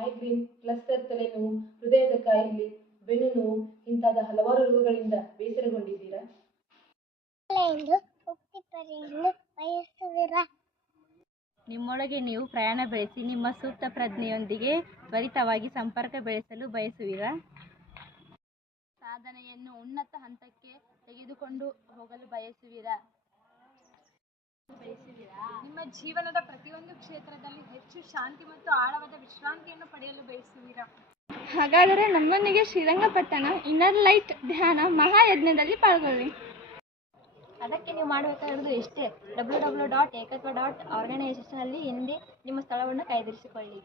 Migraine, cluster ತಲೆನೋವು, ಹೃದಯದ ಕಾಯಿಲೆ, ಬೆನ್ನು ನೋವು ಇಂತಾದ ಹಲವಾರು ರೋಗಗಳಿಂದ ಬೇಸರಗೊಂಡಿದ್ದೀರಾ? ನಿಮ್ಮೊಳಗೆ ನೀವು ಪ್ರಯಾಣ ಬೆಳೆಸಿ ನಿಮ್ಮ ಸೂಕ್ತ ಪ್ರಜ್ಞೆಯೊಂದಿಗೆ ತ್ವರಿತವಾಗಿ ಸಂಪರ್ಕ ಬೆಳೆಸಲು ಬಯಸುವಿರಾ? ಸಾಧನೆಯನ್ನು ಉನ್ನತ ಹಂತಕ್ಕೆ ತೆಗೆದುಕೊಂಡು ಹೋಗಲು ಬಯಸುವಿರಾ? ನಿಮ್ಮ ಜೀವನದ ಪ್ರತಿಯೊಂದು ಕ್ಷೇತ್ರದಲ್ಲಿ ಹೆಚ್ಚು ಶಾಂತಿ ಮತ್ತು ಆಳವಾದ ವಿಶ್ರಾಂತಿಯನ್ನು ಪಡೆಯಲು ಬಯಸುವಿರಾ? ಹಾಗಾದರೆ ನಮ್ಮೊಂದಿಗೆ ಶ್ರೀರಂಗಪಟ್ಟಣ ಇನ್ನರ್ ಲೈಟ್ ಧ್ಯಾನ ಮಹಾಯಜ್ಞದಲ್ಲಿ ಪಾಲ್ಗೊಳ್ಳಿ. ಅದಕ್ಕೆ ನೀವು ಮಾಡಬೇಕಾಗಿರುವುದು ಇಷ್ಟೇ, www.ekatva.organization ನಲ್ಲಿ ಹಿಂದೆ ನಿಮ್ಮ ಸ್ಥಳವನ್ನು ಕಾಯ್ದಿರಿಸಿಕೊಳ್ಳಿ.